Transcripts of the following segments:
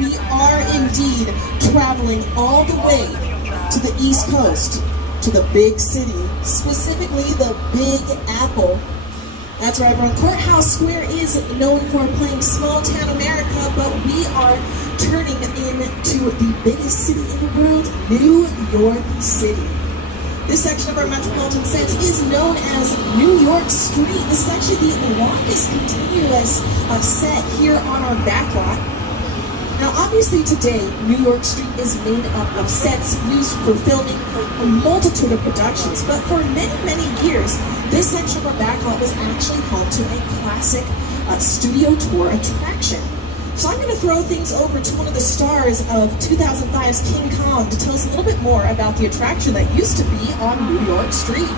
we are indeed traveling all the way to the East Coast, to the big city, specifically the Big Apple. That's right, everyone. Courthouse Square is known for playing small town America, but we are turning into the biggest city in the world, New York City. This section of our metropolitan sets is known as New York Street. This is actually the longest continuous set here on our backlot. Now, obviously today, New York Street is made up of sets used for filming a multitude of productions, but for many, many years, this section of our backlot was actually home to a classic studio tour attraction. So I'm going to throw things over to one of the stars of 2005's King Kong to tell us a little bit more about the attraction that used to be on New York Street.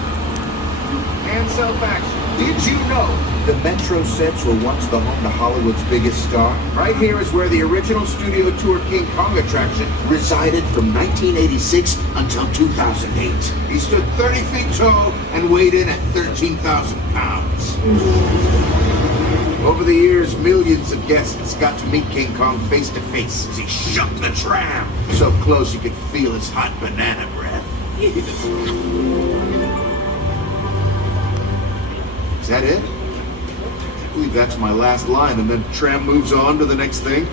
And self-action. Did you know the Metro sets were once the home to Hollywood's biggest star? Right here is where the original studio tour King Kong attraction resided from 1986 until 2008. He stood 30 feet tall and weighed in at 13,000 pounds. Over the years, millions of guests got to meet King Kong face to face as he shook the tram. So close you could feel his hot banana breath. Is that it? I believe that's my last line, and then the tram moves on to the next thing.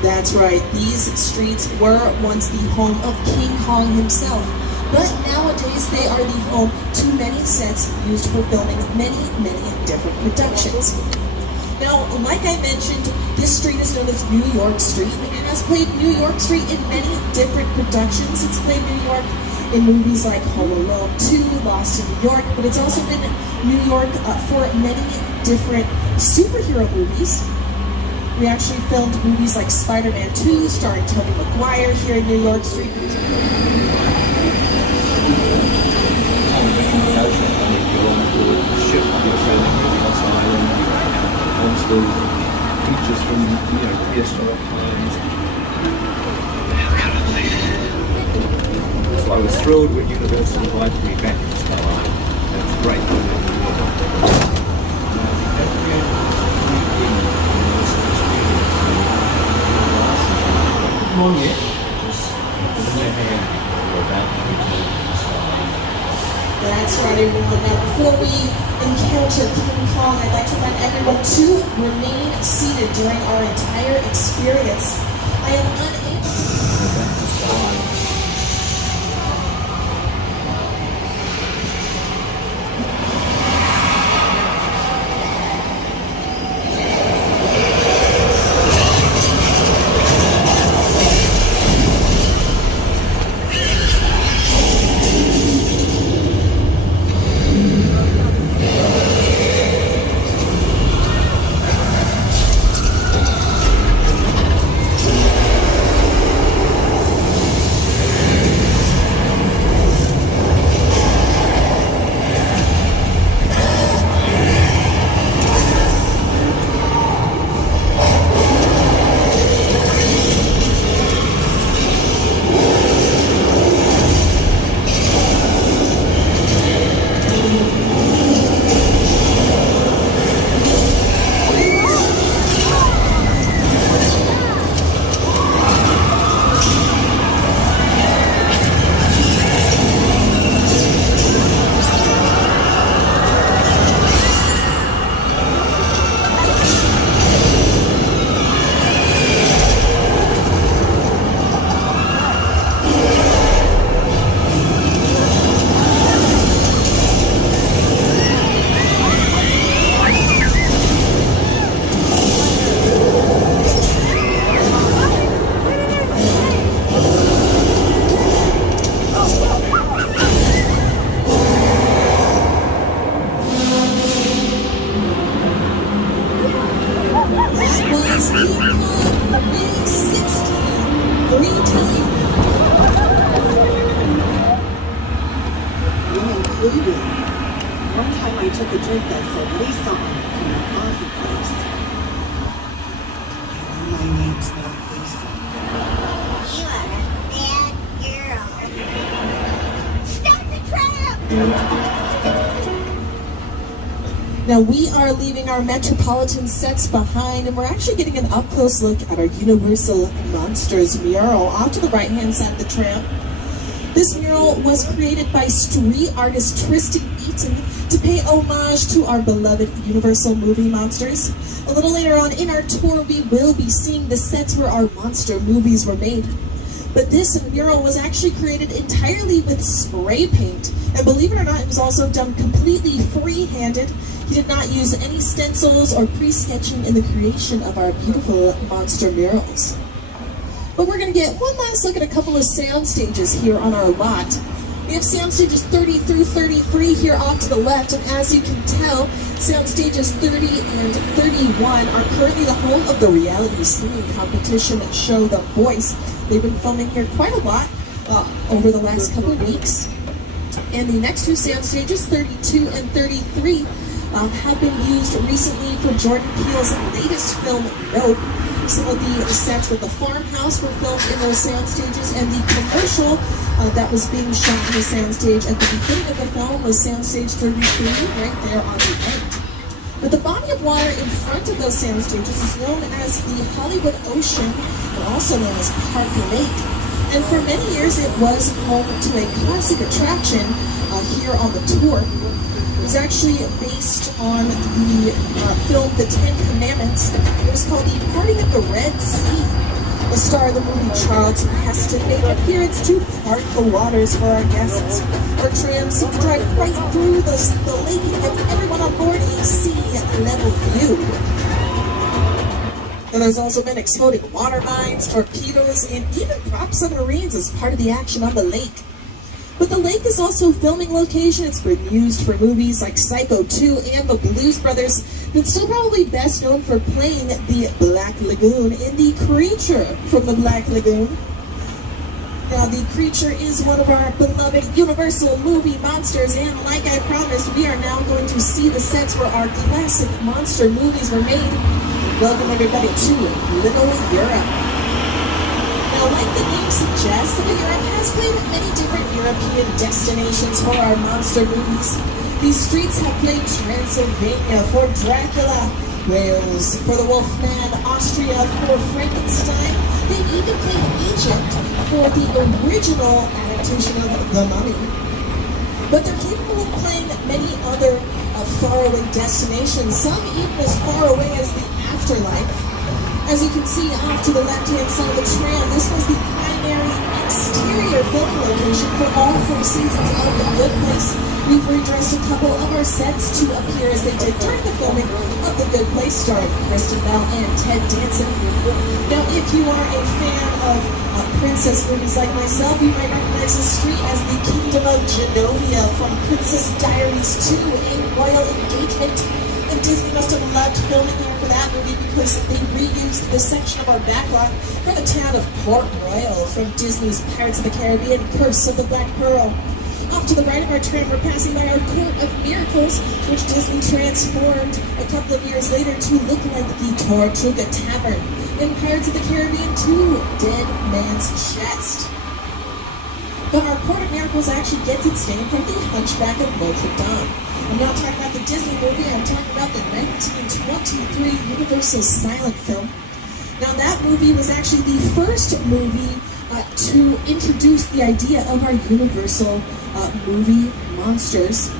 That's right, these streets were once the home of King Kong himself, but nowadays they are the home to many sets used for filming many, many different productions. Now, like I mentioned, this street is known as New York Street. It has played New York Street in many different productions. It's played New York in movies like Home Alone 2, Lost in New York, but it's also been New York for many different superhero movies. We actually filmed movies like Spider-Man 2, starring Tobey Maguire here in New York Street. Features from, prehistoric times. So I was thrilled when Universal invited me back to Star Island. That's great. Come on, yeah. Just put in your hand. We're about to return to Star Island. That's right, everyone. Now, before we encounter King Kong, I'd like to remind everyone to remain seated during our entire experience. I am unable. One time I took a drink that said Lisa on it from a coffee place. My name's not Lisa. You are a bad girl. Stop the trap! Now we are leaving our metropolitan sets behind, and we're actually getting an up-close look at our Universal Monsters mural off to the right-hand side of the tram. This mural was created by street artist Tristan Eaton to pay homage to our beloved Universal movie monsters. A little later on in our tour, we will be seeing the sets where our monster movies were made. But this mural was actually created entirely with spray paint, and believe it or not, it was also done completely free-handed. He did not use any stencils or pre-sketching in the creation of our beautiful monster murals. But we're going to get one last look at a couple of sound stages here on our lot. We have sound stages 30 through 33 here off to the left, and as you can tell, sound stages 30 and 31 are currently the home of the reality singing competition show The Voice. They've been filming here quite a lot over the last couple of weeks. And the next two sound stages, 32 and 33, have been used recently for Jordan Peele's latest film, Nope. Some of the sets with the farmhouse were filmed in those sound stages, and the commercial that was being shot in the soundstage at the beginning of the film was soundstage 33, right there on the end. But the body of water in front of those sound stages is known as the Hollywood Ocean, and also known as Park Lake. And for many years, it was home to a classic attraction here on the tour. It was actually based on the film The Ten Commandments. It was called The Parting of the Red Sea. The star of the movie, Charlton Heston, made an appearance to part the waters for our guests. Our tram seemed to drive right through the lake and give everyone on board a sea-level view. And there's also been exploding water mines, torpedoes, and even prop submarines as part of the action on the lake. But the lake is also a filming location. It's been used for movies like Psycho 2 and The Blues Brothers. It's still probably best known for playing the Black Lagoon in The Creature from the Black Lagoon. Now, The Creature is one of our beloved Universal movie monsters, and like I promised, we are now going to see the sets where our classic monster movies were made. Welcome everybody to Little Europe. Now, like the name suggests, Little Europe has played many different European destinations for our monster movies. These streets have played Transylvania for Dracula, Wales for the Wolfman, Austria for Frankenstein. They've even played Egypt for the original adaptation of The Mummy. But they're capable of playing many other faraway destinations, some even as far away as the afterlife. As you can see off to the left-hand side of the tram, this was the primary exterior filming location for all 4 seasons of The Good Place. We've redressed a couple of our sets to appear as they did during the filming of The Good Place, starring Kristen Bell and Ted Danson. Now, if you are a fan of princess movies like myself, you might recognize the street as the Kingdom of Genovia from Princess Diaries 2, A Royal Engagement. And Disney must have loved filming here for that movie because they reused the section of our backlot for the town of Port Royal from Disney's Pirates of the Caribbean, Curse of the Black Pearl. Off to the right of our tram, we're passing by our Court of Miracles, which Disney transformed a couple of years later to look like the Tortuga Tavern in Pirates of the Caribbean 2, Dead Man's Chest. But our Court of Miracles actually gets its name from the Hunchback of Notre Dame. I'm not talking about the Disney movie, I'm talking about the 1923 Universal silent film. Now, that movie was actually the first movie to introduce the idea of our Universal movie monsters.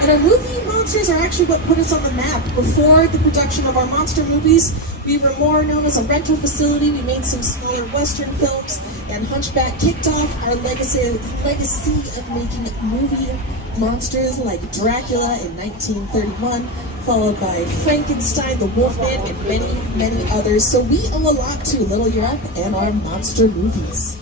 And our movie monsters are actually what put us on the map. Before the production of our monster movies, we were more known as a rental facility. We made some smaller Western films, and Hunchback kicked off our legacy of making movie monsters like Dracula in 1931, followed by Frankenstein, the Wolfman, and many, many others. So we owe a lot to Little Europe and our monster movies.